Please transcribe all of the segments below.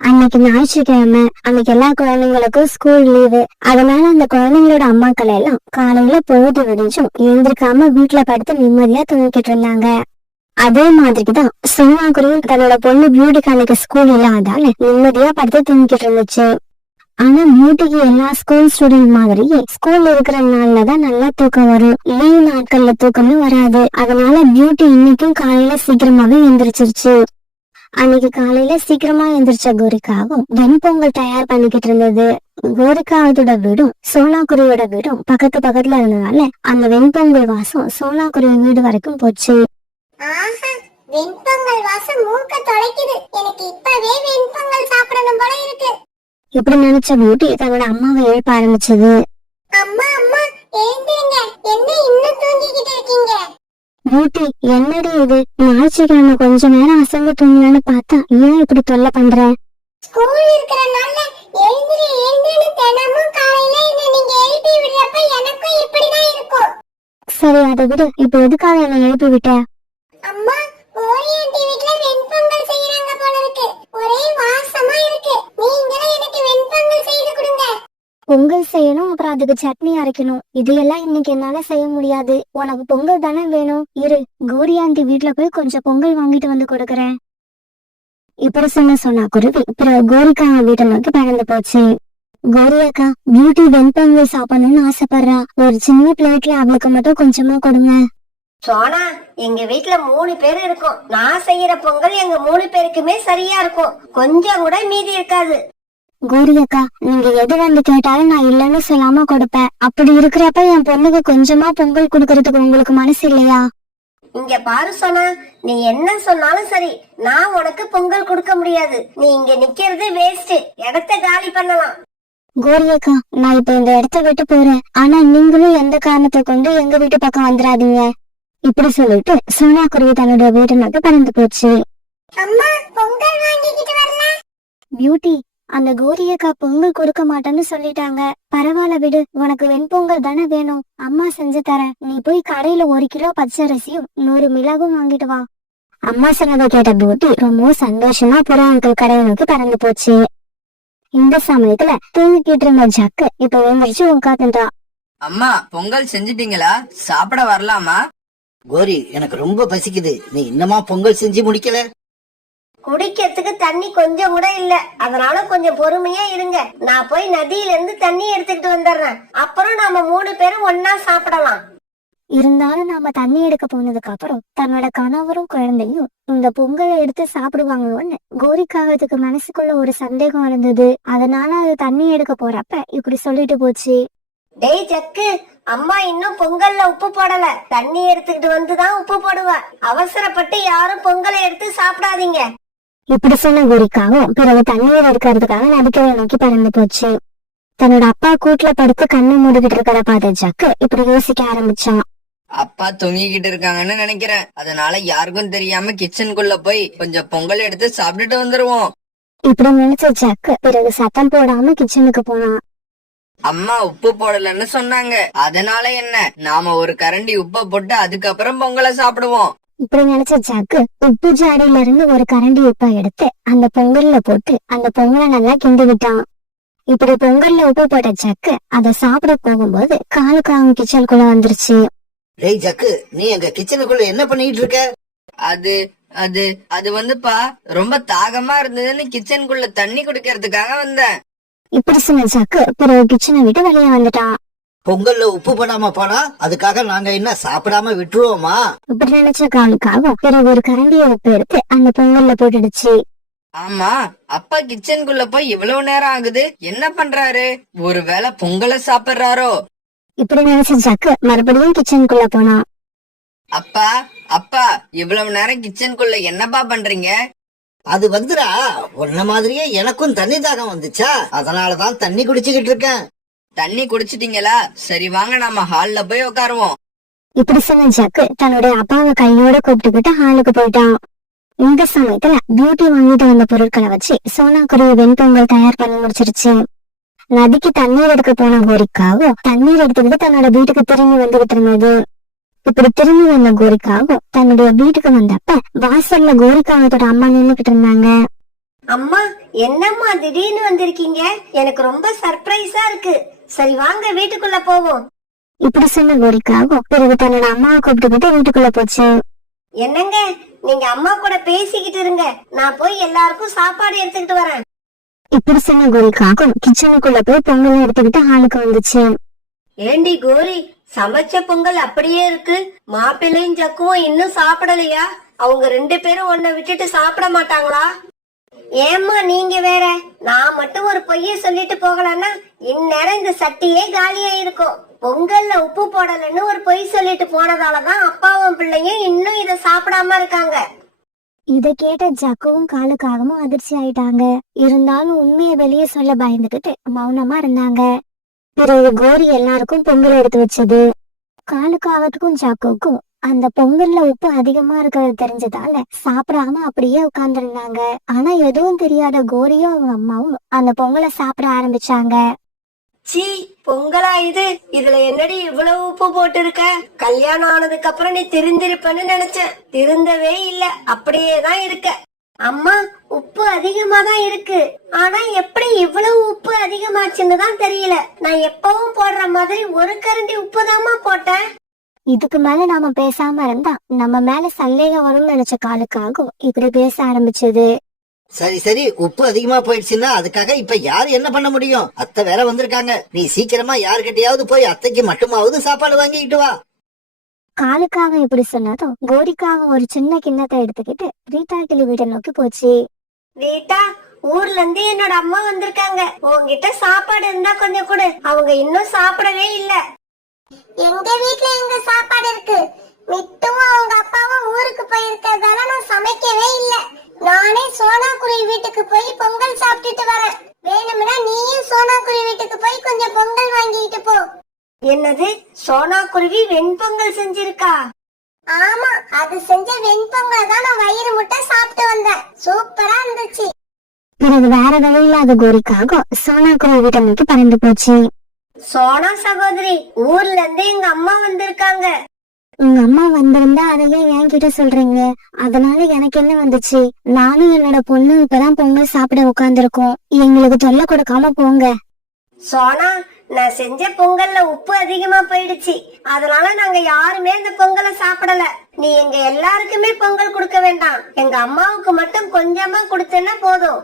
அன்னைக்கு ஞாயிற்றுக்கிழமை. அன்னைக்கு எல்லா குழந்தைங்களுக்கும் ஸ்கூல் லீவு. அதனால அந்த குழந்தைங்களோட அம்மாக்கள் எல்லாம் காலையில பொழுது விடிஞ்சும் எழுந்திருக்காம வீட்டுல படுத்து நிம்மதியா தூங்கிட்டு இருந்தாங்க. அதே மாதிரிதான் சோனாக்குரியும் தன்னோட பொண்ணு பியூட்டிக்கு அன்னைக்கு ஸ்கூல் இல்லாதால நிம்மதியா படுத்து தூங்கிட்டு இருந்துச்சு. ஆனா பியூட்டிக்கு எல்லா ஸ்கூல் ஸ்டூடெண்ட் மாதிரியே ஸ்கூல்ல இருக்கிற நாள்லதான் நல்லா தூக்கம் வரும். லீவ் நாட்கள்ல தூக்கமே வராது. அதனால பியூட்டி இன்னைக்கும் காலையில சீக்கிரமாவே எந்திரிச்சிருச்சு. அன்னைக்கு காலையில சீக்கிரமா எந்திரிச்ச கோரிக்காவும் வெண்பொங்கல் தயார் பண்ணிக்கிட்டு இருந்தது. கோரிக்காவதோட வீடும் சோனாக்குருவியோட வீடும் பக்கத்து பக்கத்துல இருந்ததால அந்த வெண்பொங்கல் வாசம் சோனாக்குருவி வீடு வரைக்கும் போச்சு. வெண்பொங்கல் வாசம் மூக்க தொலைக்குது. எனக்கு இப்பவே வெண்பொங்கல் சாப்பிடணும் போல இருக்கு. இப்படி நினைச்ச பியூட்டி தன்னோட அம்மாவை எழுப்ப ஆரம்பிச்சது. அம்மா அம்மா எழுந்திருங்க, என்ன இன்னும் தூங்கிக்கிட்டு இருக்கீங்க? பியூட்டி, என்னடி இது, ஞாயிற்றுக்கிழமை கொஞ்ச நேரம் அசந்து தூங்கலான்னு பார்த்தா ஏன் இப்படி தொல்லை பண்ற? ஸ்கூல் இருக்கிற நாள்ல எழுந்திரு எழுந்திருன்னு தினமும் காலையில என்ன நீங்க எழுப்பி விடுறப்ப எனக்கும் இப்படிதான் இருக்கும். சரி, அதை விடு. இப்ப எதுக்காக என்ன எழுப்பி விட்ட? அம்மா, ஓரி ஆண்டி வீட்ல வெண்பொங்கல் செய்யறாங்க போல இருக்கு. ஒரே வாசமா இருக்கு. நீங்களும் எனக்கு வெண்பொங்கல் செய்து கொடுங்க. பொங்கல் செய்யணும், அப்புறம் அதுக்கு சட்னி அரைக்கணும். இதையெல்லாம் இன்னைக்கு என்னால செய்ய முடியாது. உனக்கு பொங்கல் தானே வேணும். இரு, கோரி ஆண்டி வீட்டுல போய் கொஞ்சம் பொங்கல் வாங்கிட்டு வந்து கொடுக்கறேன். இப்படி சொன்னா குருவி பிறகு கோரிக்கா வீட்டை நோக்கி பறந்து போச்சு. கோரி அக்கா, பியூட்டி வெண்பொங்கல் சாப்பிடணும்னு ஆசைப்படுறா. ஒரு சின்ன பிளேட்ல அவளுக்கு மட்டும் கொஞ்சமா கொடுங்க. சோனா, எங்க வீட்டுல 3 பேர் இருக்கும். நான் செய்யற பொங்கல் எங்க 3 பேருக்குமே சரியா இருக்கும். கொஞ்சம் கூட மீதி இருக்காது. கோரி அக்கா, நீங்க எது வந்து கேட்டாலும் நான் இல்லன்னு சொல்லாம கொடுப்பேன். அப்படி இருக்கிறப்ப என் பொண்ணுக்கு கொஞ்சமா பொங்கல் கொடுக்கறதுக்கு உங்களுக்கு மனசு இல்லையா? இங்க பாரு சோனா, நீ என்ன சொன்னாலும் சரி, நான் உனக்கு பொங்கல் கொடுக்க முடியாது. நீ இங்க நிக்கிறது வேஸ்ட். இடத்த காலி பண்ணலாம். கோரி அக்கா, நான் இப்ப இந்த இடத்த விட்டு போறேன். ஆனா நீங்களும் எந்த காரணத்தை கொண்டு எங்க வீட்டு பக்கம் வந்துடாதீங்க. இப்படி சொல்லிட்டு சோனாக்குருவி தன்னோட வீட்டை நோக்கி பறந்து போச்சு. அம்மா, பொங்கல் வாங்கிக்கிட்டு வரல. பியூட்டி, அந்த கோரி அக்கா பொங்கல் கொடுக்க மாட்டேன்னு சொல்லிட்டாங்க. பரவாயில்ல விடு, உனக்கு வெண்பொங்கல் தானே வேணும், அம்மா செஞ்சு தரேன். நீ போய் கடையில 1 கிலோ பச்சரிசியும் 100 மிளகும் வாங்கிட்டு வா. அம்மா சொன்னதை கேட்ட பியூட்டி ரொம்ப சந்தோஷமா புறா அங்கிள் கடையை நோக்கி பறந்து போச்சு. இந்த சமயத்துல தூங்கிக்கிட்டு இருந்த ஜக்கு இப்ப எழுந்திரிச்சு உட்காந்துட்டா. அம்மா, பொங்கல் செஞ்சிட்டீங்களா? சாப்பிட வரலாமா? கோரி, எனக்கு ரொம்ப பசிக்குது. நீ இன்னமா பொங்கல் செஞ்சு முடிக்கல? குடிக்கிறதுக்கு தண்ணி கொஞ்சம் கூட இல்ல. அதனால கொஞ்சம் பொறுமையா இருங்க. நான் போய் நதியில இருந்து தண்ணி எடுத்துக்கிட்டு வந்துடுறேன். அப்புறம் நாம 3 பேரும் ஒன்னா சாப்பிடலாம். இருந்தாலும் நாம தண்ணி எடுக்க போனதுக்கு அப்புறம் தன்னோட கணவரும் குழந்தையும் இந்த பொங்கலை எடுத்து சாப்பிடுவாங்களோன்னு கோரிக்காவதுக்கு மனசுக்குள்ள ஒரு சந்தேகம் இருந்தது. அதனால அது தண்ணி எடுக்க போறப்ப இப்படி சொல்லிட்டு போச்சு. டேய் ஜக்கு, அம்மா இன்னும் பொங்கல்ல உப்பு போடல. தண்ணி எடுத்துக்கிட்டு வந்துதான் உப்பு போடுவ. அவசரப்பட்டு யாரும் பொங்கலை எடுத்து சாப்பிடாதீங்க. இப்படி சொன்ன கோரிக்காவும் பிறகு தண்ணீர் எடுக்கிறதுக்காக நதிக்கரை நோக்கி பறந்து போச்சு. தன்னோட அப்பா கூட்டுல படுத்து கண்ணை மூடிக்கிட்டு இருக்கிற பார்த்த ஜக்கு இப்படி யோசிக்க ஆரம்பிச்சான். அப்பா தூங்கிக்கிட்டு இருக்காங்கன்னு நினைக்கிறேன். அதனால யாருக்கும் தெரியாம கிச்சனுக்குள்ள போய் கொஞ்சம் பொங்கல் எடுத்து சாப்பிட்டுட்டு வந்துருவோம். இப்படி நினைச்ச ஜக்கு பிறகு சத்தம் போடாம கிச்சனுக்கு போனான். அம்மா உப்பு போடலன்னு சொன்னாங்க. அதனால என்ன, நாம ஒரு கரண்டி உப்பை போட்டு அதுக்கப்புறம் பொங்கலை சாப்பிடுவோம். இப்படி நினைச்ச ஜக்கு உப்பு ஜாடியில இருந்து ஒரு கரண்டி உப்பை எடுத்து அந்த பொங்கல்ல போட்டு அந்த பொங்கலை நல்லா கிண்டி விட்டான். இப்படி பொங்கல்ல உப்பு போட்ட ஜக்கு அதை சாப்பிட போகும்போது காலுக்கு அவன் கிச்சனுக்குள்ள வந்துருச்சு. டேய் ஜக்கு, நீ எங்க கிச்சனுக்குள்ள என்ன பண்ணிட்டு இருக்க? அது அது அது வந்துப்பா, ரொம்ப தாகமா இருந்ததுன்னு கிச்சனுக்குள்ள தண்ணி குடிக்கிறதுக்காக வந்தேன். இப்படி சொன்ன ஜக்கு பிறகு கிச்சனை விட்டு வெளியே வந்துட்டான். பொங்கல்ல உப்பு போடாம போனா அதுக்காக நாங்க என்ன சாப்பிடாம விட்டுருவோமா? இப்படி நினைச்ச காலுக்காக பிறகு ஒரு கரண்டிய உப்பு எடுத்து அந்த பொங்கல்ல போட்டுடுச்சு. ஆமா, அப்பா கிச்சனுக்குள்ள போய் இவ்வளவு நேரம் ஆகுது, என்ன பண்றாரு? ஒருவேளை பொங்கலை சாப்பிடுறாரோ? இப்படி நினைச்ச ஜக்கு மறுபடியும் கிச்சனுக்குள்ள போனான். அப்பா அப்பா, இவ்வளவு நேரம் கிச்சனுக்குள்ள என்னப்பா பண்றீங்க? அது வந்துடா, உன்ன மாதிரியே எனக்கும் தண்ணி தாகம் வந்துச்சா, அதனாலதான் தண்ணி குடிச்சுக்கிட்டு இருக்கேன். தண்ணி குடிச்சிட்டீங்களா? சரி வாங்க, நாம ஹால்ல போய் உட்காருவோம். இப்படி சொன்ன ஜக்கு தன்னுடைய அப்பாவை கையோட கூப்பிட்டுக்கிட்டு ஹாலுக்கு போயிட்டான். இந்த சமயத்துல பியூட்டி வாங்கிட்டு வந்த பொருட்களை வச்சு சோனாக்குருவி வெண்பொங்கல் தயார் பண்ணி முடிச்சிருச்சு. நதிக்கு தண்ணீர் எடுக்க போன கோரிக்காவும் தண்ணீர் எடுத்துக்கிட்டு தன்னோட வீட்டுக்கு திரும்பி வந்துகிட்டு இருந்தது. இப்படி திரும்பி வந்த கோரிக்காவும் தன்னுடைய வீட்டுக்கு வந்தப்ப வாசல்ல கோரிக்காவத்தோட அம்மா நின்னுகிட்டு இருந்தாங்க. அம்மா, என்னம்மா திடீர்னு வந்திருக்கீங்க? எனக்கு ரொம்ப சர்ப்ரைஸா இருக்கு. சரி வாங்க வீட்டுக்குள்ள போவோம். இப்படி சொன்ன கோரிக்காகும் பிறகு தன்னோட அம்மாவை கூப்பிட்டுக்கிட்டு வீட்டுக்குள்ள போச்சு. என்னங்க, நீங்க அம்மா கூட பேசிக்கிட்டு இருங்க, நான் போய் எல்லாருக்கும் சாப்பாடு எடுத்துக்கிட்டு வரேன். இப்படி சொன்ன கோரிக்காகும் கிச்சனுக்குள்ள போய் பொங்கல் எடுத்துக்கிட்டு ஹாலுக்கு வந்துச்சு. ஏண்டி கோரி, சமைச்ச பொங்கல் அப்படியே இருக்கு. மாப்பிள்ளையும் ஜக்குவும் இன்னும் சாப்பிடலையா? அவங்க 2 பேரும் உன்னை விட்டுட்டு சாப்பிட மாட்டாங்களா? ஏம்மா நீங்க வேற, நான் மட்டும் ஒரு பொய்ய சொல்லிட்டு போகலன்னா இந்நேரம் இந்த சட்டியே காலியா இருக்கும். பொங்கல்ல உப்பு போடலன்னு ஒரு பொய் சொல்லிட்டு போனதாலதான் அப்பாவும் பிள்ளையும் இன்னும் இத சாப்பிடாம இருக்காங்க. இத கேட்ட ஜக்குவும் காலுக்காகவும் அதிர்ச்சி ஆயிட்டாங்க. இருந்தாலும் உண்மையை வெளியே சொல்ல பயந்துகிட்டு மௌனமா இருந்தாங்க. பிறகு கோரி எல்லாருக்கும் பொங்கல் எடுத்து வச்சது. காலுக்காகத்துக்கும் ஜக்குவுக்கும் அந்த பொங்கல்ல உப்பு அதிகமா இருக்கிறது தெரிஞ்சதால சாப்பிடாம அப்படியே உட்கார்ந்துருந்தாங்க. ஆனா எதுவும் தெரியாத கோரியும் அவங்க அம்மாவும் அந்த பொங்கலை சாப்பிட ஆரம்பிச்சாங்க. சீ, பொங்கலா இது? இதுல என்னடி இவ்வளவு உப்பு போட்டு இருக்க? கல்யாணம் ஆனதுக்கு அப்புறம் நீ திருந்திருப்பன்னு நினைச்சேன். திருந்தவே இல்ல, அப்படியேதான் இருக்க. அம்மா, உப்பு அதிகமா தான் இருக்கு. ஆனா எப்படி இவ்வளவு உப்பு அதிகமாச்சுன்னு தான் தெரியல. நான் எப்பவும் போடுற மாதிரி ஒரு கரண்டி உப்பு தாமா போட்டேன். இதுக்கு மேல நாம பேசாம இருந்தா நம்ம மேல சந்தேகம் வரும்னு நினைச்ச காலுக்காகும் இப்படி பேச ஆரம்பிச்சது. சரி சரி, உப்பு அதிகமா போயிடுச்சுன்னா அதுக்காக இப்ப யாரு என்ன பண்ண முடியும்? அத்தை வேற வந்திருக்காங்க. நீ சீக்கிரமா யாருக்கிட்டயாவது போய் அத்தைக்கு மட்டுமாவது சாப்பாடு வாங்கிட்டு வா. காலுக்காக இப்படி சொன்னதும் கோரிக்காக ஒரு சின்ன கிண்ணத்தை எடுத்துக்கிட்டு ரீட்டா கிளி வீட்டை நோக்கி போச்சு. ரீட்டா, ஊர்ல இருந்து என்னோட அம்மா வந்திருக்காங்க. உன்கிட்ட சாப்பாடு இருந்தா கொஞ்சம் கொடு. அவங்க இன்னும் சாப்பிடவே இல்ல. எங்க வீட்ல எங்க சாப்பாடு இருக்கு? மிட்டும் அவங்க அப்பாவும் ஊருக்கு போயிருக்கிறதால நான் சமைக்கவே இல்ல. நானே சோனாக்குருவி வீட்டுக்கு போய் பொங்கல் சாப்பிட்டுட்டு வரேன். வேணும்னா நீயும் சோனாக்குருவி வீட்டுக்கு போய் கொஞ்சம் பொங்கல் வாங்கிட்டு போ. என்னது, சோனா குருவி வெண்பொங்கல் செஞ்சிருக்கா? ஆமா, அது செஞ்ச வெண்பொங்கல் தான் நான் வயிறு முட்டை சாப்பிட்டு வந்தேன். சூப்பரா இருந்துச்சு. பிறகு வேற வழி இல்லாத கோரிக்காக சோனாக்குருவி வீட்டை நோக்கி பறந்து போச்சு. சோனா சகோதரி, ஊர்ல இருந்து எங்க அம்மா வந்திருக்காங்க. உங்க அம்மா வந்திருந்தா அதையே என்கிட்ட சொல்றீங்க? அதனால எனக்கு என்ன வந்துச்சு? நானும் என்னோட பொண்ணு இப்பதான் பொங்கல் சாப்பிட உட்கார்ந்துருக்கோம். எங்களுக்கு தொல்லை கொடுக்காம போங்க. சோனா, நான் செஞ்ச பொங்கல்ல உப்பு அதிகமா போயிடுச்சு. அதனால நாங்க யாருமே இந்த பொங்கலை சாப்பிடல. நீ எங்க எல்லாருக்குமே பொங்கல் கொடுக்க வேண்டாம். எங்க அம்மாவுக்கு மட்டும் கொஞ்சமா கொடுத்தேன்னா போதும்.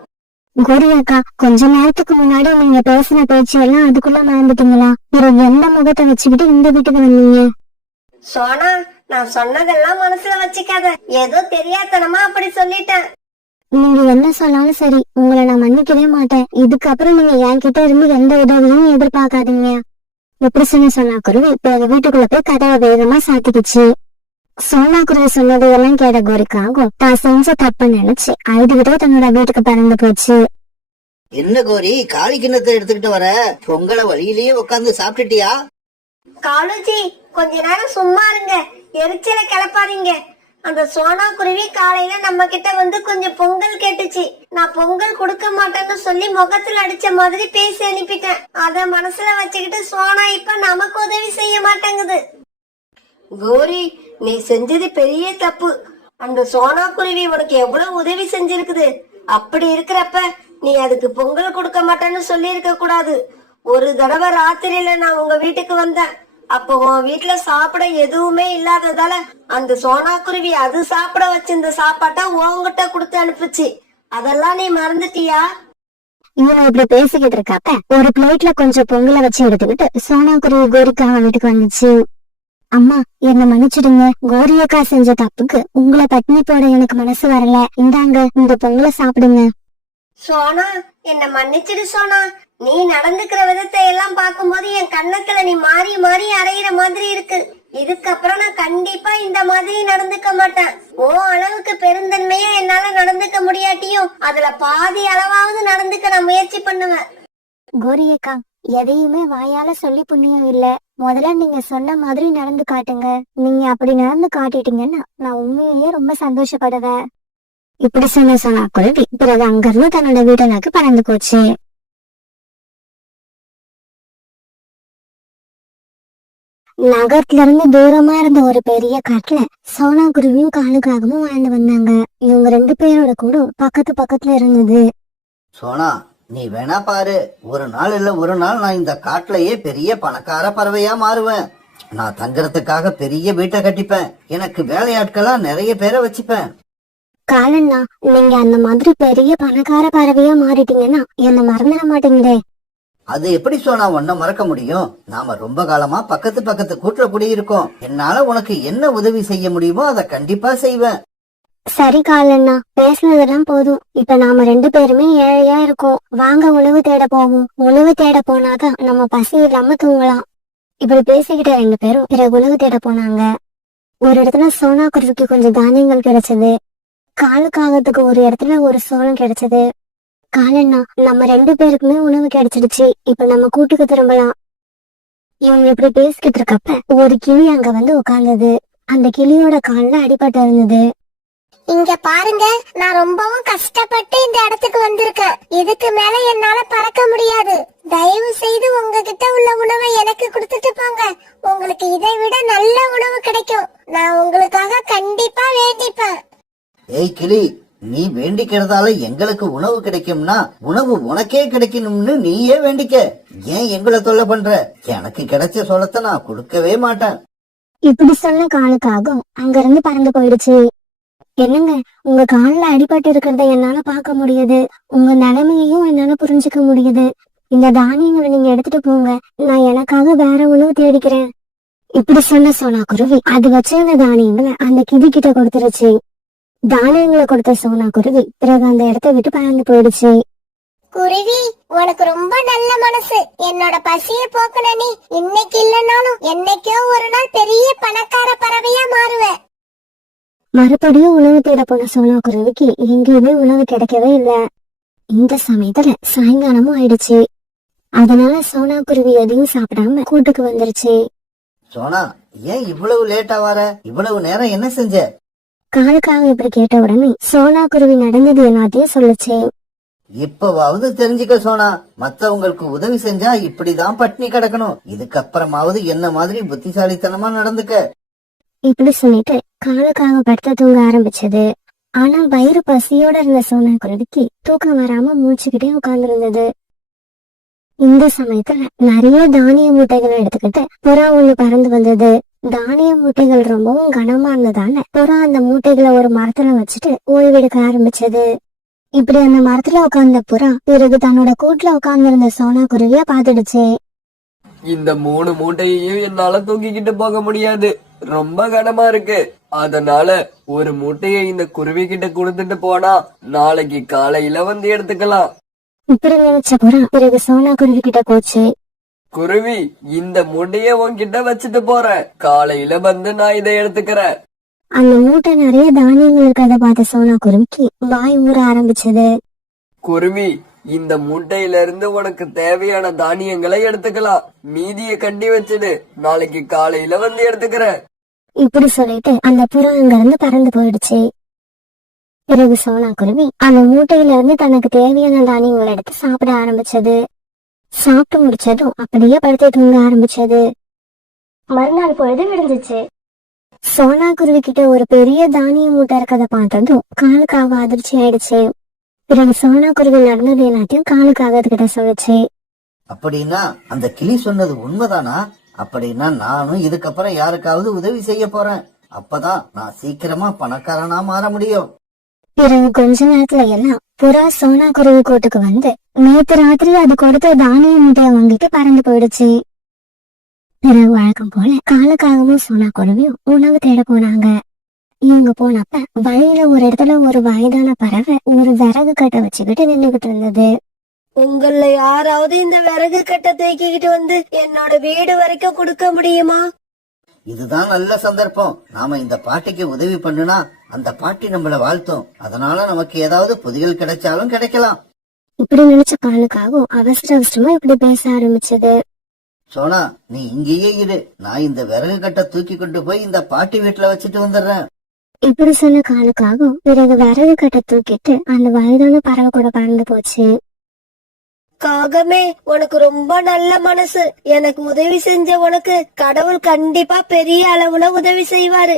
கோரி அக்கா, கொஞ்ச நேரத்துக்கு முன்னாடி நீங்க பேசின பேச்சு எல்லாம் அதுக்குள்ள மறந்துட்டீங்களா? பிறகு எந்த முகத்தை வச்சுக்கிட்டு இந்த வீட்டுக்கு வந்தீங்க? சோனா, நான் சொன்னதெல்லாம் மனசுல வச்சுக்காத. ஏதோ தெரியாதனமா அப்படி சொல்லிட்டேன். நீங்க என்ன சொன்னாலும் சரி, உங்களை நான் மன்னிக்கவே மாட்டேன். இதுக்கப்புறம் நீங்க என்கிட்ட இருந்து எந்த உதவியும் எதிர்பார்க்காதீங்க. எப்படி சொன்னா குருவி பிறகு வீட்டுக்குள்ள போய் கதவை வேகமா சாத்திக்கிச்சு. சோனா குருவி சொன்னதையெல்லாம் கேட்ட கோரிக்காகும் தான் செஞ்ச தப்ப நினைச்சு அழுதுகிட்டே தன்னோட வீட்டுக்கு பறந்து போச்சு. என்ன கோரி, காளி கிண்ணத்தை எடுத்துக்கிட்டு வர? பொங்கலை வழியிலேயே உட்காந்து சாப்பிட்டுட்டியா? காலுஜி, கொஞ்ச நேரம் சும்மா இருங்க. எரிச்சலை கிளப்பாதீங்க. அந்த சோனா குருவி காலையில நம்ம கிட்ட வந்து கொஞ்சம் பொங்கல் கேட்டுச்சு. நான் பொங்கல் கொடுக்க மாட்டேன்னு சொல்லி முகத்துல அடிச்ச மாதிரி பேசி அனுப்பிட்டேன். அத மனசுல வச்சுக்கிட்டு சோனா இப்ப நமக்கு உதவி செய்ய மாட்டேங்குது. கோரி, நீ செஞ்சது பெரிய தப்பு. அந்த சோனா குருவி உனக்கு எவ்வளவு உதவி செஞ்சிருக்குது. அப்படி இருக்கிறப்ப நீ அதுக்கு பொங்கல் கொடுக்க மாட்டேன்னு சொல்லி இருக்க கூடாது. ஒரு தடவை ராத்திரியில நான் உங்க வீட்டுக்கு வந்தேன். அப்போ உன் வீட்டுல சாப்பிட எதுவுமே இல்லாததால அந்த சோனா குருவி அது சாப்பிட வச்சிருந்த சாப்பாட்டை உன்கிட்ட கொடுத்து அனுப்புச்சு. அதெல்லாம் நீ மறந்துட்டியா? இவங்க இப்படி பேசிக்கிட்டு இருக்கப்ப ஒரு பிளேட்ல கொஞ்சம் பொங்கலை வச்சு எடுத்துக்கிட்டு சோனா குருவி கோரிக்காக வீட்டுக்கு வந்துச்சு. அம்மா, என்ன மன்னிச்சிடுங்க. கோரி அக்கா செஞ்ச தப்புக்கு உங்களை பட்னி போட எனக்கு மனசு வரல. இந்தாங்க, இந்த பொங்கலை சாப்பிடுங்க. சோனா, என்ன மன்னிச்சிடு சோனா. நீ நடந்துக்கிற விதத்தை எல்லாம் பார்க்கும்போது என் கண்ணத்துல நீ மாறி மாறி அரைகிற மாதிரி இருக்கு. இதுக்கப்புறம் நான் கண்டிப்பா இந்த மாதிரி நடந்துக்க மாட்டேன். ஓ அளவுக்கு பெருந்தன்மையா என்னால நடந்துக்க முடியாட்டியும் அதுல பாதி அளவாவது நடந்துக்க நான் முயற்சி பண்ணுவேன். கோரி அக்கா, எதையுமே வாயால சொல்லி புண்ணியம் இல்ல. முதல்ல நீங்க சொன்ன மாதிரி நடந்து காட்டுங்க. நீங்க அப்படி நடந்து காட்டிட்டீங்கன்னா நான் உண்மையிலேயே ரொம்ப சந்தோஷப்படுவேன். இப்படி சொன்ன குருவி பிறகு அங்கிருந்து தன்னோட வீட்டை நோக்கி பறந்து போச்சு. நகரத்துல இருந்து தூரமா இருந்த ஒரு பெரிய காட்டுல சோனா குருவியும் காலுக்காகவும் வாழ்ந்து வந்தாங்க. இவங்க 2 பேரோட கூட பக்கத்து பக்கத்துல இருந்தது. சோனா, நீ வேணா பாரு, ஒரு நாள் இல்ல ஒரு நாள் நான் இந்த காட்டுலயே பெரிய பணக்கார பறவையா மாறுவேன். நான் தங்கறதுக்காக பெரிய வீட்டை கட்டிப்பேன். எனக்கு வேலையாட்களா நிறைய பேரை வச்சுப்பேன். காலண்ணா, நீங்க அந்த மாதிரி பெரிய பணக்கார பறவையா மாறிட்டீங்கன்னா என்ன மறந்துட மாட்டீங்களே? அது எப்படி சோனா உன்னை மறக்க முடியும்? நாம ரொம்ப காலமா பக்கத்து பக்கத்து கூட்டுல குடியிருக்கோம். என்னால உனக்கு என்ன உதவி செய்ய முடியுமோ அதை கண்டிப்பா செய்வேன். சரி காலண்ணா, பேசுனதெல்லாம் போதும். இப்ப நாம 2 பேருமே ஏழையா இருக்கோம். வாங்க உணவு தேட போவோம். உணவு தேட போனாதான் நம்ம பசி இல்லாம தூங்கலாம். இப்படி பேசிக்கிட்ட 2 பேரும் பிறகு உணவு தேட போனாங்க. ஒரு இடத்துல சோனா குருவிக்கு கொஞ்சம் தானியங்கள் கிடைச்சது. காலுக்காகத்துக்கு ஒரு இடத்துல ஒரு சோளம் கிடைச்சது. காலண்ணா, நம்ம 2 பேருக்குமே உணவு கிடைச்சிடுச்சு. இப்ப நம்ம கூட்டுக்கு திரும்பலாம். இவங்க இப்படி பேசிக்கிட்டு இருக்கப்ப ஒரு கிளி அங்க வந்து உட்கார்ந்தது. அந்த கிளியோட கால்ல அடிபட்டு இருந்தது. இங்க பாருங்க, நான் ரொம்பவும் கஷ்டப்பட்டு இந்த இடத்துக்கு வந்திருக்கேன். இதுக்கு மேல என்னால பறக்க முடியாது. தயவு செய்து உங்ககிட்ட உள்ள உணவை எனக்கு கொடுத்துட்டு போங்க. உங்களுக்கு இதை விட நல்ல உணவு கிடைக்கும். நான் உங்களுக்காக கண்டிப்பா வேண்டிப்பேன். ஏய் கிளி, நீ வேண்டிக்கிறதால எங்களுக்கு உணவு கிடைக்கும்னா உணவு உனக்கே கிடைக்கணும்னு நீயே வேண்டிக்க. ஏன் எங்களை தொல்லை பண்ற? எனக்கு கிடைச்ச சோளத்தை நான் கொடுக்கவே மாட்டேன். இப்படி சொல்ல காலுக்காகும் அங்க இருந்து பறந்து போயிடுச்சு. என்னங்க, உங்க கால்ல அடிபட்டு இருக்கிறத என்னால பார்க்க முடியுது. உங்க நிலைமையையும் என்னால புரிஞ்சுக்க முடியுது. இந்த தானியங்களை நீங்க எடுத்துட்டு போங்க. நான் எனக்காக வேற உணவு தேடிக்கிறேன். இப்படி சொன்ன சோனா குருவி அது வச்சிருந்த தானியங்களை அந்த கிளி கிட்ட கொடுத்துருச்சு. தானியங்களை கொடுத்த சோனா குருவி பிறகு அந்த இடத்த விட்டு பறந்து போயிடுச்சு. குருவி, உனக்கு ரொம்ப நல்ல மனசு. என்னோட பசிய போக்குன நீ இன்னைக்கு இல்லனாலும் என்னைக்கோ ஒரு நாள் பெரிய பணக்கார பறவையா மாறுவ. மறுபடியும் உணவு தேட போன சோனா குருவிக்கு எங்கேயுமே உணவு கிடைக்கவே இல்ல. இந்த சமயத்துல சாயங்காலமும் ஆயிடுச்சு. அதனால சோனா குருவி எதையும் சாப்பிடாம கூட்டுக்கு வந்துருச்சு. சோனா, ஏன் இவ்வளவு லேட்டா வர? இவ்வளவு நேரம் என்ன செஞ்ச? காலுக்காக இப்படி கேட்ட உடனே சோனா குருவி நடந்தது எல்லாத்தையும் சொல்லுச்சு. இப்பவாவது தெரிஞ்சுக்க சோனா, மத்தவங்களுக்கு உதவி செஞ்சா இப்படிதான் பட்னி கிடக்கணும். இதுக்கப்புறமாவது என்ன மாதிரி புத்திசாலித்தனமா நடந்துக்க. இப்படி சொல்லிட்டு காலுக்காக படுத்த தூங்க ஆரம்பிச்சது. ஆனா வயிறு பசியோட இருந்த சோனா குருவிக்கு தூக்கம் வராம மூச்சுக்கிட்டே உட்கார்ந்து இருந்தது. இந்த சமயத்துல நிறைய தானிய மூட்டைகளை எடுத்துக்கிட்டு புறா ஒண்ணு பறந்து வந்தது. தானிய மூட்டைகள் ரொம்பவும் கனமா இருந்ததால புறா அந்த மூட்டைகளை ஒரு மரத்துல வச்சுட்டு ஓய்வெடுக்க ஆரம்பிச்சது. இப்படி அந்த மரத்துல உட்கார்ந்த புறா பிறகு தன்னோட கூட்டுல உட்கார்ந்து இருந்த சோனா குருவிய பாத்துடுச்சு. இந்த 3 மூட்டையையும் என்னால தூக்கிக்கிட்டு போக முடியாது, ரொம்ப கனமா இருக்கு. அதனால ஒரு மூட்டையை இந்த குருவி கிட்ட கொடுத்துட்டு போனா நாளைக்கு காலையில வந்து எடுத்துக்கலாம். இப்படி நினைச்ச புறா பிறகு சோனா குருவி கிட்ட போச்சு. குருவி, இந்த மூட்டைய உன்கிட்ட வச்சுட்டு போறேன். காலையில வந்து நான் இதை எடுத்துக்கிறேன். அந்த மூட்டை நிறைய தானியங்கள் இருக்கிறத பார்த்த சோனா குருவிக்கு வாய் ஊற ஆரம்பிச்சது. குருவி, இந்த மூட்டையில இருந்து உனக்கு தேவையான தானியங்களை எடுத்துக்கலாம். மீதிய கட்டி வச்சுடு, நாளைக்கு காலையில வந்து எடுத்துக்கிறேன். இப்படி சொல்லிட்டு அந்த புறா அங்க இருந்து பறந்து போயிடுச்சு. பிறகு சோனா குருவி அந்த மூட்டையில இருந்து தனக்கு தேவையான தானியங்களை எடுத்து சாப்பிட ஆரம்பிச்சது. சாப்பிட்டு முடிச்சதும் அப்படியே படுத்து தூங்க ஆரம்பிச்சது. மறுநாள் பொழுது விடிஞ்சிச்சு. சோனா குருவி கிட்ட ஒரு பெரிய தானிய மூட்டை இருக்கத பார்த்ததும் காலுக்காக அதிர்ச்சி ஆயிடுச்சு. பிறகு சோனா குருவி நடந்தது எல்லாத்தையும் காலுக்காக கிட்ட சொல்லுச்சு. அப்படின்னா அந்த கிளி சொன்னது உண்மைதானா? அப்படின்னா நானும் இதுக்கப்புறம் யாருக்காவது உதவி செய்ய போறேன். அப்பதான் நான் சீக்கிரமா பணக்காரனா மாற முடியும். பிறகு கொஞ்ச நேரத்துல எல்லாம் புறா சோனா குருவி கூட்டுக்கு வந்து நேத்து ராத்திரி அது கொடுத்த தானிய மூட்டையை வாங்கிட்டு பறந்து போயிடுச்சு. பிறகு வழக்கம் போல காலுக்காகவும் சோனா குருவியும் உணவு தேட போனாங்க. இவங்க போனப்ப வழியில ஒரு இடத்துல ஒரு வயதான பறவை ஒரு விறகு கட்டை வச்சுக்கிட்டு நின்னுகிட்டு இருந்தது. உங்கள யாராவது இந்த விறகு கட்டை தூக்கிக்கிட்டு வந்து என்னோட வீடு வரைக்கும் கொடுக்க முடியுமா? இதுதான் நல்ல சந்தர்ப்பம். நாம இந்த பாட்டிக்கு உதவி பண்ணுனா அந்த பாட்டி நம்மள வாழ்த்தும். அதனால நமக்கு ஏதாவது புதிகள் கிடைச்சாலும் கிடைக்கலாம். இப்படி நினைச்ச காலுக்காகவும் அவசர அவசரமா இப்படி பேச ஆரம்பிச்சது. சோனா, நீ இங்கேயே இரு. நான் இந்த விறகு கட்டை தூக்கி கொண்டு போய் இந்த பாட்டி வீட்டுல வச்சுட்டு வந்துடுறேன். இப்படி சொன்ன காலுக்காகவும் பிறகு விறகு கட்டை தூக்கிட்டு அந்த வயதான பறவை கூட பறந்து போச்சு. காகமே, உனக்கு ரொம்ப நல்ல மனசு. எனக்கு உதவி செஞ்ச உனக்கு கடவுள் கண்டிப்பா பெரிய அளவுல உதவி செய்வாரு.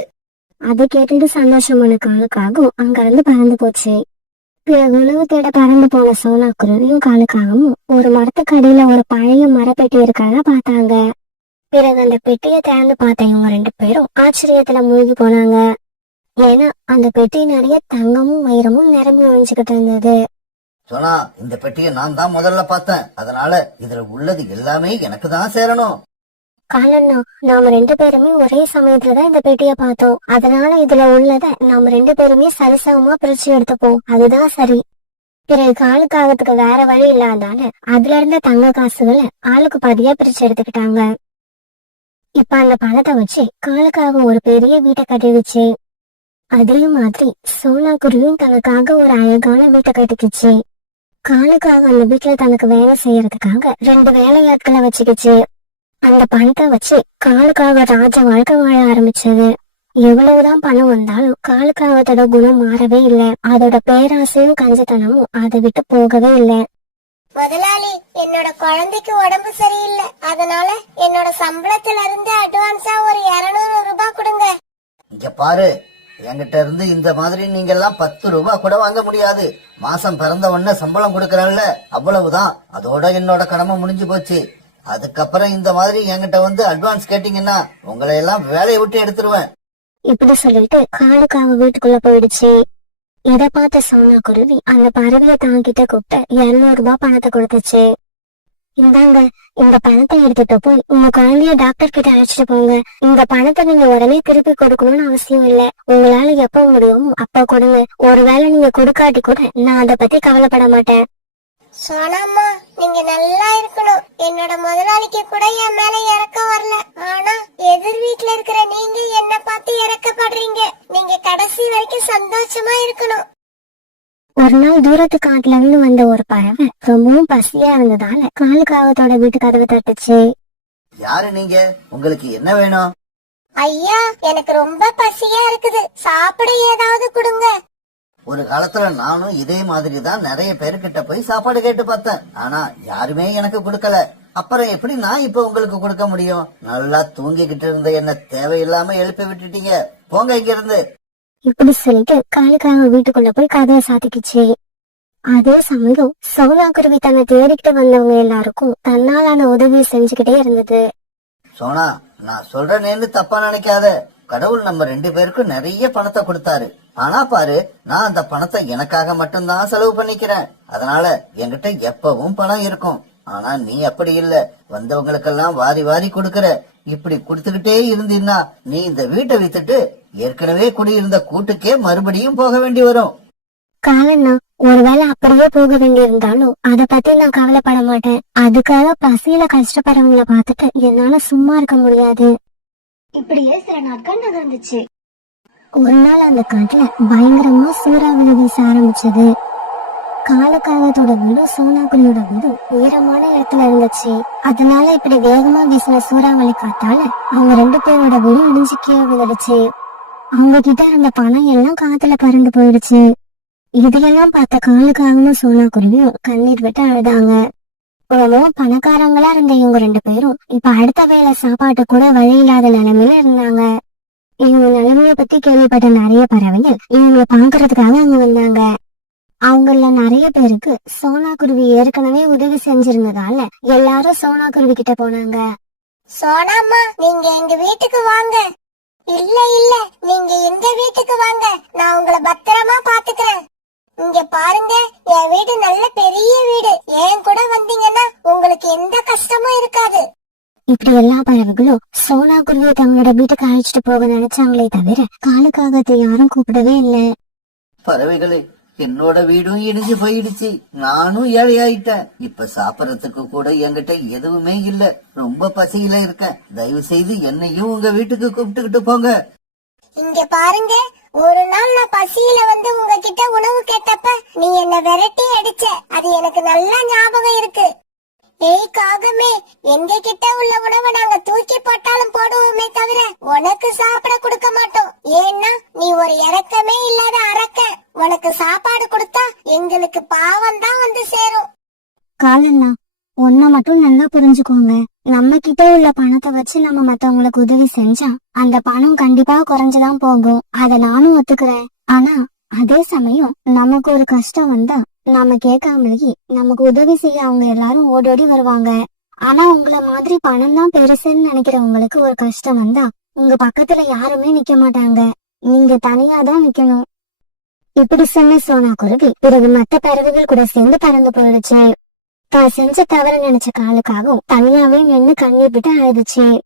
அதை கேட்டுட்டு சந்தோஷமான காலுக்காகவும் அங்க இருந்து பறந்து போச்சு. பிறகு உணவு தேட பறந்து போன சோனா குருவியும் காலுக்காகவும் ஒரு மரத்துக்கடியில ஒரு பழைய மரப்பெட்டி இருக்கிறத பார்த்தாங்க. பிறகு அந்த பெட்டியை திறந்து பார்த்த இவங்க 2 பேரும் ஆச்சரியத்துல மூழ்கி போனாங்க. ஏன்னா அந்த பெட்டி நிறைய தங்கமும் வைரமும் நிரம்பி ஒழிஞ்சுக்கிட்டு இருந்தது. சோனா, இந்த பெட்டியை நான் தான் முதல்ல பார்த்தேன். அதனால இதுல உள்ளது எல்லாமே எனக்கு தான் சேரணும். காலண்ணா, நாம 2 பேருமே ஒரே சமயத்துலதான் இந்த பெட்டியை பார்த்தோம். அதனால இதுல உள்ளத நாம 2 பேருமே சரிசமமா பிரிச்சு எடுத்துப்போம். அதுதான் சரி. பிறகு காலுக்காகத்துக்கு வேற வழி இல்லாதால அதுல இருந்த தங்க காசுகளை ஆளுக்கு பாதியா பிரிச்சு எடுத்துக்கிட்டாங்க. இப்ப அந்த பணத்தை வச்சு காலுக்காக ஒரு பெரிய வீட்டை கட்டிடுச்சு. அதே மாதிரி சோனா குருவியும் தனக்காக ஒரு அழகான வீட்டை கட்டிக்குச்சு. காலுக்காக அந்த வீட்டுல தனக்கு வேலை செய்யறதுக்காக 2 வேலையாட்களை வச்சுக்கிச்சு. அந்த பணத்தை வச்சு காலுக்காக ராஜ வாழ்க்கை வாழ ஆரம்பிச்சது. எவ்வளவுதான் பணம் வந்தாலும் காலுக்காகத்தோட குணம் மாறவே இல்லை. அதோட பேராசையும் கஞ்சத்தனமும் அதை விட்டு போகவே இல்லை. முதலாளி, என்னோட குழந்தைக்கு உடம்பு சரியில்லை. அதனால என்னோட சம்பளத்துல இருந்து அட்வான்ஸா ஒரு 200 ரூபாய் கொடுங்க. இங்க பாரு, என்கிட்ட இருந்து இந்த மாதிரி நீங்க எல்லாம் 10 ரூபாய் கூட வாங்க முடியாது. மாசம் பிறந்த உடனே சம்பளம் கொடுக்கறேன்ல, அவ்வளவுதான். அதோட என்னோட கடமை முடிஞ்சு போச்சு. அதுக்கப்புறம் இந்த மாதிரி என்கிட்ட வந்து அட்வான்ஸ் கேட்டீங்கன்னா உங்களை எல்லாம் வேலையை விட்டு எடுத்துருவேன். இப்படி சொல்லிட்டு காலுக்காக வீட்டுக்குள்ள போயிடுச்சு. இத பார்த்த சோனா குருவி அந்த பறவையை தாங்கிட்ட கூப்பிட்டு 200 ரூபாய் பணத்தை கொடுத்துச்சு. இந்தாங்க, இந்த பணத்தை எடுத்துட்டு போய் உங்க குழந்தைய டாக்டர் கிட்ட அழைச்சிட்டு போங்க. இந்த பணத்தை நீங்க உடனே திருப்பி கொடுக்கணும்னு அவசியம் இல்ல. உங்களால எப்ப முடியுமோ அப்ப கொடுங்க. ஒருவேளை நீங்க கொடுக்காட்டி கூட நான் அதை பத்தி கவலைப்பட மாட்டேன். சோனாம்மா, நீங்க நல்லா இருக்கணும். என்னோட முதலாளிக்கு கூட என் மேல இறக்கம் வரல. ஆனா எதிர் வீட்டுல இருக்கிற நீங்க என்ன பார்த்து இறக்கப்படுறீங்க. நீங்க கடைசி வரைக்கும் சந்தோஷமா இருக்கணும். ஒரு நாள் தூரத்து காட்டுல இருந்து வந்த ஒரு பறவை ரொம்பவும் பசியா இருந்ததால காலுக்காகத்தோட வீட்டு கதவை தட்டுச்சு. யாரு நீங்க? உங்களுக்கு என்ன வேணும்? ஐயா, எனக்கு ரொம்ப பசியா இருக்குது. சாப்பிட ஏதாவது கொடுங்க. ஒரு காலத்துல நானும் இதே மாதிரி தான் நிறைய பேருக்கிட்ட போய் சாப்பாடு கேட்டு பார்த்தேன். ஆனா யாருமே எனக்கு கொடுக்கல. அப்புறம் எப்படி நான் இப்ப உங்களுக்கு கொடுக்க முடியும்? நல்லா தூங்கிக்கிட்டு இருந்த என்ன தேவையில்லாம எழுப்பி விட்டுட்டீங்க. போங்க இங்க இருந்து. இப்படி சொல்லிட்டு காலுக்காக வீட்டுக்குள்ள போய் கதவை சாத்திக்கிச்சு. அதே சமயம் சோனா குருவி தன்னை தேடிக்கிட்டு வந்தவங்க எல்லாருக்கும் தன்னாலான உதவி செஞ்சுக்கிட்டே இருந்தது. சோனா, நான் சொல்றேன்னு தப்பா நினைக்காத. கடவுள் நம்ம 2 பேருக்கும் நிறைய பணத்தை கொடுத்தாரு. ஆனா பாரு, நான் அந்த பணத்தை எனக்காக மட்டும்தான் செலவு பண்ணிக்கிறேன். அதனால என்கிட்ட எப்பவும் பணம் இருக்கும். ஆனா நீ அப்படி இல்ல. வந்தவங்களுக்கெல்லாம் வாரி வாரி கொடுக்கற. இப்படி கொடுத்துக்கிட்டே இருந்தீன்னா நீ இந்த வீட்டை வித்துட்டு ஏற்கனவே குடியிருந்த கூட்டுக்கே மறுபடியும் போக வேண்டி வரும். காலண்ணா, ஒருவேளை அப்படியே போக வேண்டியிருந்தாலும் அதை பத்தி நான் கவலைப்பட மாட்டேன். அதுக்காக பசியில கஷ்டப்படுறவங்கள பார்த்துட்டு என்னால சும்மா இருக்க முடியாது. இப்படியே சில நாட்கள் நகர்ந்துச்சு. ஒரு நாள் அந்த காட்டுல பயங்கரமா சூறாவளி வீச ஆரம்பிச்சது. காலுக்காகத்தோட வீடும் சோனாக்குழியோட வீடும் உயரமான இடத்துல இருந்துச்சு. அதனால இப்படி வேகமா வீசின சூறாவளி காத்தால அவங்க 2 பேரோட வீடும் இடிஞ்சு கீழே விழுந்துடுச்சு. அவங்க கிட்ட இருந்த பணம் எல்லாம் காத்துல பறந்து போயிடுச்சு. இதையெல்லாம் பார்த்த காலுக்காகவும் சோனாக்குருவியும் கண்ணீர் விட்டு அழுதாங்க. ரொம்பவும் பணக்காரங்களா இருந்த இவங்க 2 பேரும் இப்ப அடுத்த வேளை சாப்பாட்டு கூட வழி இல்லாத நிலைமையில இருந்தாங்க. இவங்க நிலைமைய பத்தி கேள்விப்பட்ட நிறைய பறவைகள் இவங்களை பாக்குறதுக்காக அங்க வந்தாங்க. அவங்கள நிறைய பேருக்கு சோனா குருவி ஏற்கனவே உதவி செஞ்சிருந்ததால எல்லாரும் சோனா குருவி கிட்ட போனாங்க. சோனாம்மா, நீங்க எங்க வீட்டுக்கு வாங்க. இல்ல இல்ல, நீங்க எங்க வீட்டுக்கு வாங்க. நான் உங்களை பத்திரமா பாத்துக்கிறேன். இங்க பாருங்க, என் வீடு நல்ல பெரிய வீடு. என் கூட வந்தீங்கன்னா உங்களுக்கு எந்த கஷ்டமும் இருக்காது. இப்படி எல்லா பறவைகளும் சோனா குருவியை தங்களோட வீட்டுக்கு அழைச்சிட்டு போக நினைச்சாங்களே தவிர காலுக்காகத்தை யாரும் கூப்பிடவே இல்லை. பறவைகளே, என்னோட வீடும் இடிஞ்சு போயிடுச்சு. நானும் ஏழையாயிட்டேன். இப்ப சாப்பிடறதுக்கு கூட என்கிட்ட எதுவுமே இல்ல. ரொம்ப பசியில இருக்கேன். தயவு செய்து என்னையும் உங்க வீட்டுக்கு கூப்பிட்டுக்கிட்டு போங்க. இங்க பாருங்க, ஒரு நாள் நான் பசியில வந்து உங்ககிட்ட உணவு கேட்டப்ப நீ என்ன விரட்டி அடிச்ச. அது எனக்கு நல்லா ஞாபகம் இருக்கு. ஏய் காகமே, எங்க கிட்ட உள்ள உணவை நாங்க தூக்கி போட்டாலும் போடுவோமே தவிர உனக்கு சாப்பிட கொடுக்க மாட்டோம். ஏன்னா நீ ஒரு இரக்கமே இல்லாத அரக்க. உனக்கு சாப்பாடு கொடுத்தா எங்களுக்கு பாவம் தான் வந்து சேரும். காலண்ணா, ஒன்ன மட்டும் நல்லா புரிஞ்சுக்கோங்க. நம்ம கிட்ட உள்ள பணத்தை வச்சு நம்ம மத்தவங்களுக்கு உதவி செஞ்சா அந்த பணம் கண்டிப்பா குறைஞ்சுதான் போகும். அத நானும் ஒத்துக்கிறேன். ஆனா அதே சமயம் நமக்கு ஒரு கஷ்டம் வந்தா நாம கேட்காமலேயே நமக்கு உதவி செய்ய அவங்க எல்லாரும் ஓடோடி வருவாங்க. ஆனா உங்களை மாதிரி பணம் தான் பெருசுன்னு நினைக்கிறவங்களுக்கு ஒரு கஷ்டம் வந்தா உங்க பக்கத்துல யாருமே நிக்க மாட்டாங்க. நீங்க தனியாதான் நிக்கணும். இப்படி சொன்ன சோனா குருவி பிறகு மத்த பறவைகள் கூட சேர்ந்து பறந்து போயிடுச்சு. தான் செஞ்ச தவறு நினைச்ச காலுக்காகவும் தனியாவே நின்னு கண்ணீர் விட்டு அழுதுச்சு.